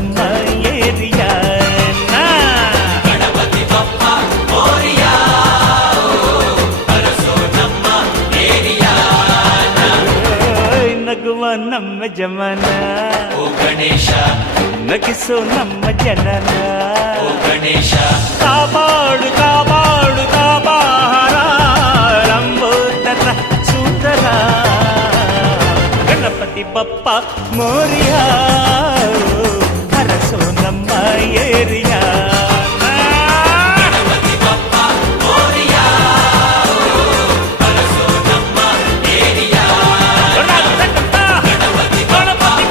ನಮ್ಮ ಏರಿಯಾ ಗಣಪತಿ ಬಪ್ಪ ಮೋರಿಯಾ ಹರಸೋ ನಮ್ಮ ಏರಿಯಾ ನಗುವ ನಮ್ಮ ಜಮನ ಓ ಗಣೇಶ ನಗಿಸೋ ನಮ್ಮ ಜನನ ಓ ಗಣೇಶ ಕಾಪಾಡು ಕಾಪಾಡು ಕಾಪಾರ ಲಂಬೋದರ ಸುಂದರ ಗಣಪತಿ ಬಪ್ಪ ಮೋರಿಯಾ ಹರಸೋ ನಮ್ಮ ಏರಿಯಾ